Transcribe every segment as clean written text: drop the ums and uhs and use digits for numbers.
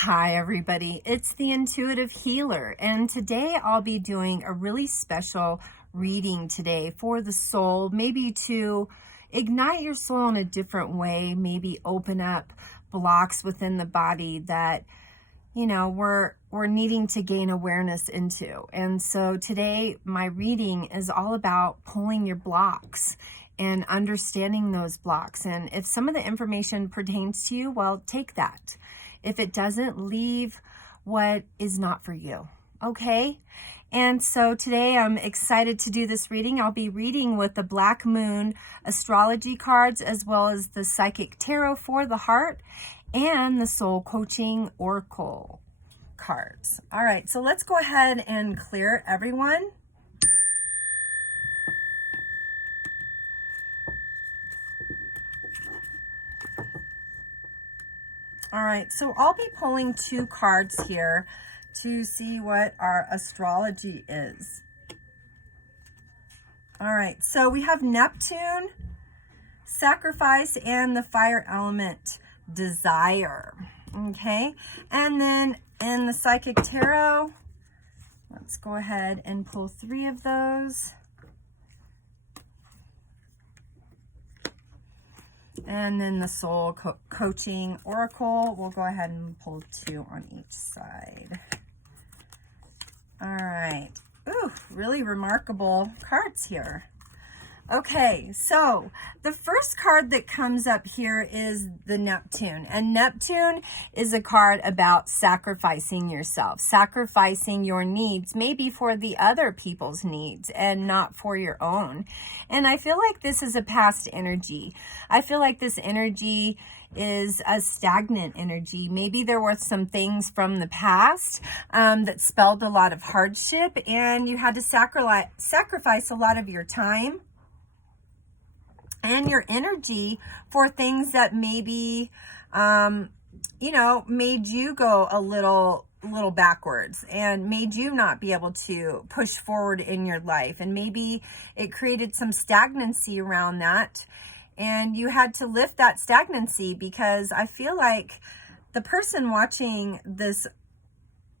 Hi everybody, it's the Intuitive Healer, and today I'll be doing a really special reading today for the soul, maybe to ignite your soul in a different way, maybe open up blocks within the body that we're needing to gain awareness into. And so today my reading is all about pulling your blocks and understanding those blocks. And if some of the information pertains to you, well, take that. If it doesn't, leave what is not for you. Okay? And so today I'm excited to do this reading. I'll be reading with the Black Moon astrology cards, as well as the Psychic Tarot for the heart and the Soul Coaching Oracle cards. All right, so let's go ahead and clear everyone. All right, so I'll be pulling two cards here to see what our astrology is. All right, so we have Neptune, sacrifice, and the fire element, desire. Okay, and then in the Psychic Tarot, let's go ahead and pull three of those. And then the Soul Coaching Oracle, we'll go ahead and pull two on each side. All right. Ooh, really remarkable cards here. Okay, so the first card that comes up here is the Neptune. And Neptune is a card about sacrificing yourself, sacrificing your needs, maybe for the other people's needs and not for your own. And I feel like this is a past energy. I feel like this energy is a stagnant energy. Maybe there were some things from the past that spelled a lot of hardship, and you had to sacrifice a lot of your time and your energy for things that maybe, made you go a little backwards and made you not be able to push forward in your life. And maybe it created some stagnancy around that. And you had to lift that stagnancy, because I feel like the person watching this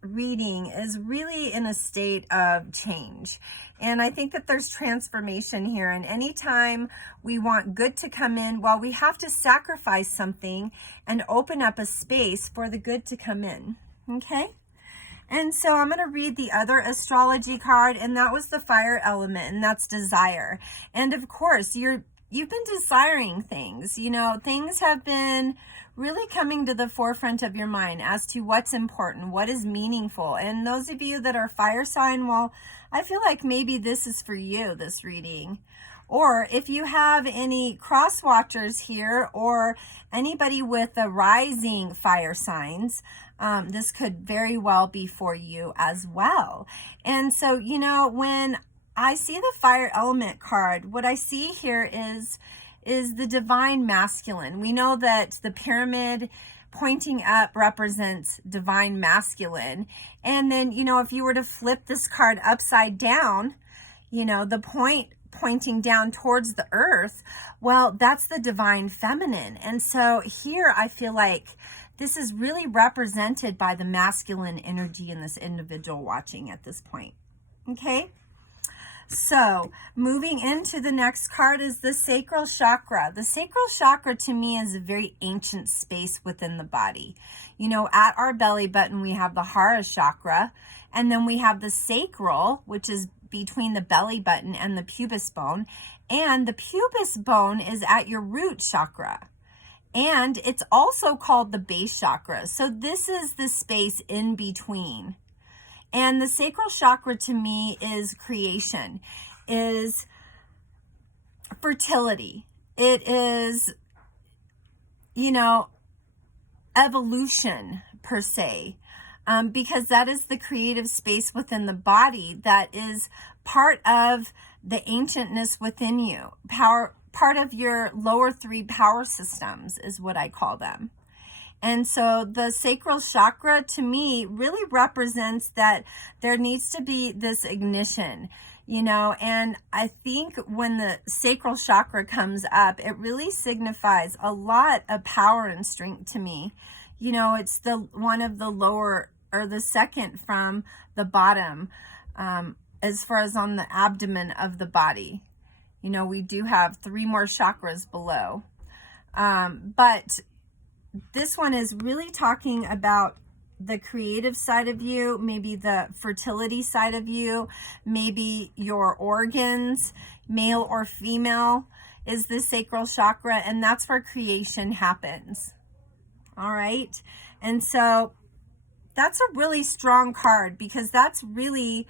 reading is really in a state of change. And I think that there's transformation here. And anytime we want good to come in, well, we have to sacrifice something and open up a space for the good to come in. Okay? And so I'm going to read the other astrology card, and that was the fire element, and that's desire. And of course, you've been desiring things. Things have been really coming to the forefront of your mind as to what's important, what is meaningful. And those of you that are fire sign, well, I feel like maybe this is for you, this reading. Or if you have any cross watchers here, or anybody with the rising fire signs, this could very well be for you as well. And so, when I see the fire element card, what I see here is the divine masculine. We know that the pyramid pointing up represents divine masculine. And then, if you were to flip this card upside down, the point pointing down towards the earth, well, that's the divine feminine. And so here I feel like this is really represented by the masculine energy in this individual watching at this point. Okay? So moving into the next card is the sacral chakra. The sacral chakra to me is a very ancient space within the body. At our belly button, we have the Hara chakra, and then we have the sacral, which is between the belly button and the pubis bone. And the pubis bone is at your root chakra. And it's also called the base chakra. So this is the space in between. And the sacral chakra to me is creation, is fertility. It is, evolution per se, because that is the creative space within the body that is part of the ancientness within you. Part of your lower three power systems is what I call them. And so the sacral chakra to me really represents that there needs to be this ignition, and I think when the sacral chakra comes up, it really signifies a lot of power and strength to me. You know, it's the one of the lower, or the second from the bottom, as far as on the abdomen of the body. You know, we do have 3 more chakras below. But this one is really talking about the creative side of you, maybe the fertility side of you, maybe your organs, male or female, is the sacral chakra, and that's where creation happens. All right. And so that's a really strong card, because that's really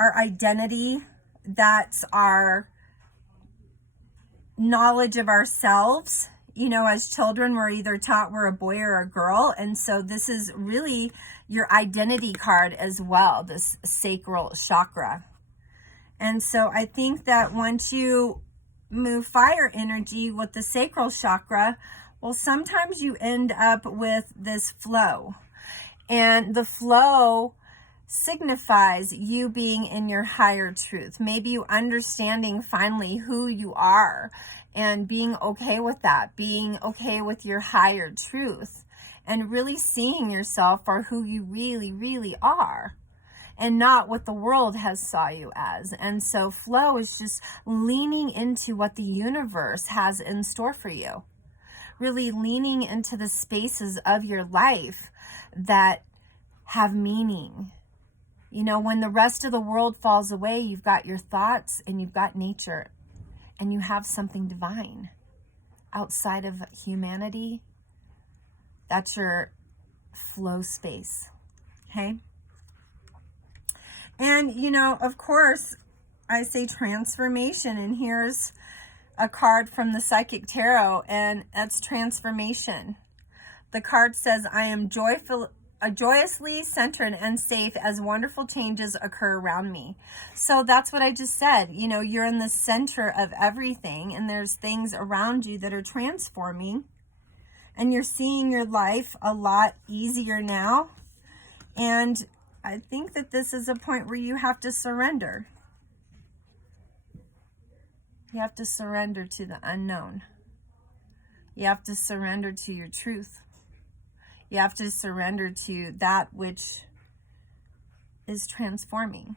our identity. That's our knowledge of ourselves. You know, as children, we're either taught we're a boy or a girl. And so this is really your identity card as well, this sacral chakra. And so I think that once you move fire energy with the sacral chakra, well, sometimes you end up with this flow. And the flow signifies you being in your higher truth. Maybe you understanding finally who you are and being okay with that, being okay with your higher truth, and really seeing yourself for who you really, really are, and not what the world has saw you as. And so flow is just leaning into what the universe has in store for you. Really leaning into the spaces of your life that have meaning. You know, when the rest of the world falls away, you've got your thoughts and you've got nature, and you have something divine outside of humanity. That's your flow space. Okay. And, you know, of course, I say transformation, and here's a card from the Psychic Tarot, and that's transformation. The card says, I am joyously centered and safe as wonderful changes occur around me. So that's what I just said. You know, you're in the center of everything, and there's things around you that are transforming, and you're seeing your life a lot easier now. And I think that this is a point where you have to surrender. You have to surrender to the unknown. You have to surrender to your truth. You have to surrender to that which is transforming,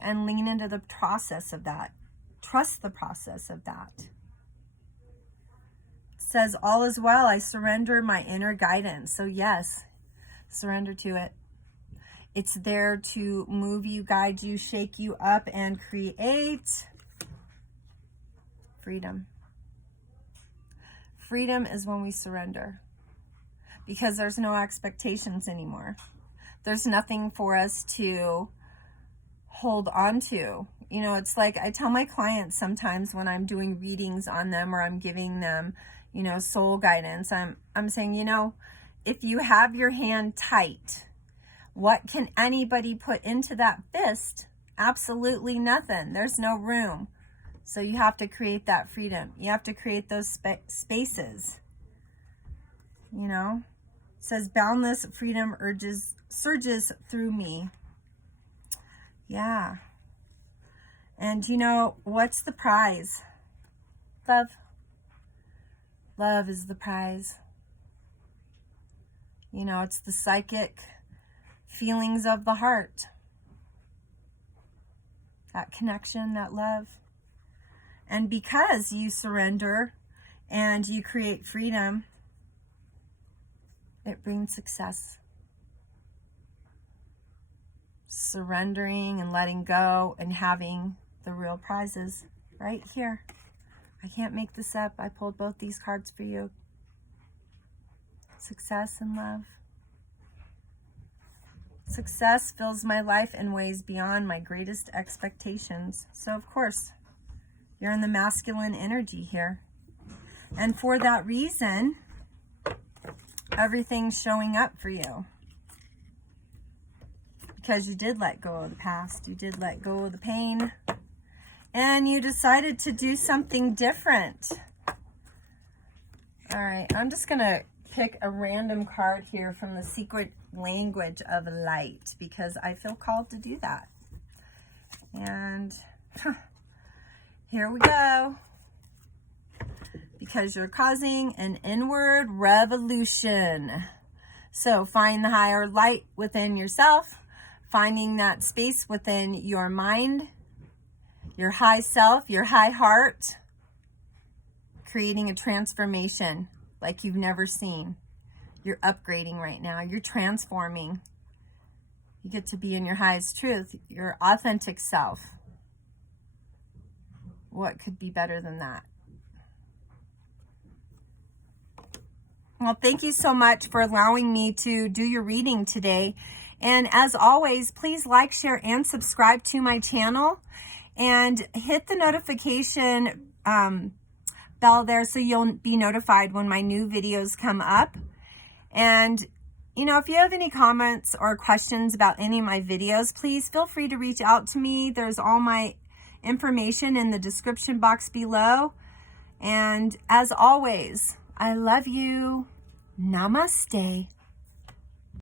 and lean into the process of that. Trust the process of that. It says, all is well. I surrender my inner guidance. So yes, surrender to it. It's there to move you, guide you, shake you up, and create freedom. Freedom is when we surrender, because there's no expectations anymore. There's nothing for us to hold on to. You know, it's like I tell my clients sometimes when I'm doing readings on them, or I'm giving them, you know, soul guidance, I'm saying, you know, if you have your hand tight, what can anybody put into that fist? Absolutely nothing. There's no room. So you have to create that freedom. You have to create those spaces. You know, it says boundless freedom surges through me. Yeah. And you know, what's the prize? Love. Love is the prize. You know, it's the psychic feelings of the heart. That connection, that love. And because you surrender and you create freedom, it brings success. Surrendering and letting go and having the real prizes right here. I can't make this up. I pulled both these cards for you. Success and love. Success fills my life in ways beyond my greatest expectations. So of course, you're in the masculine energy here. And for that reason, everything's showing up for you. Because you did let go of the past. You did let go of the pain. And you decided to do something different. All right, I'm just going to pick a random card here from the Secret Language of Light, because I feel called to do that. And here we go. because you're causing an inward revolution. So find the higher light within yourself, finding that space within your mind, your high self, your high heart, creating a transformation like you've never seen. You're upgrading right now. You're transforming. You get to be in your highest truth, your authentic self. What could be better than that? Well, thank you so much for allowing me to do your reading today. And as always, please like, share, and subscribe to my channel. And hit the notification bell there so you'll be notified when my new videos come up. And, you know, if you have any comments or questions about any of my videos, please feel free to reach out to me. There's all my information in the description box below. And as always, I love you. Namaste.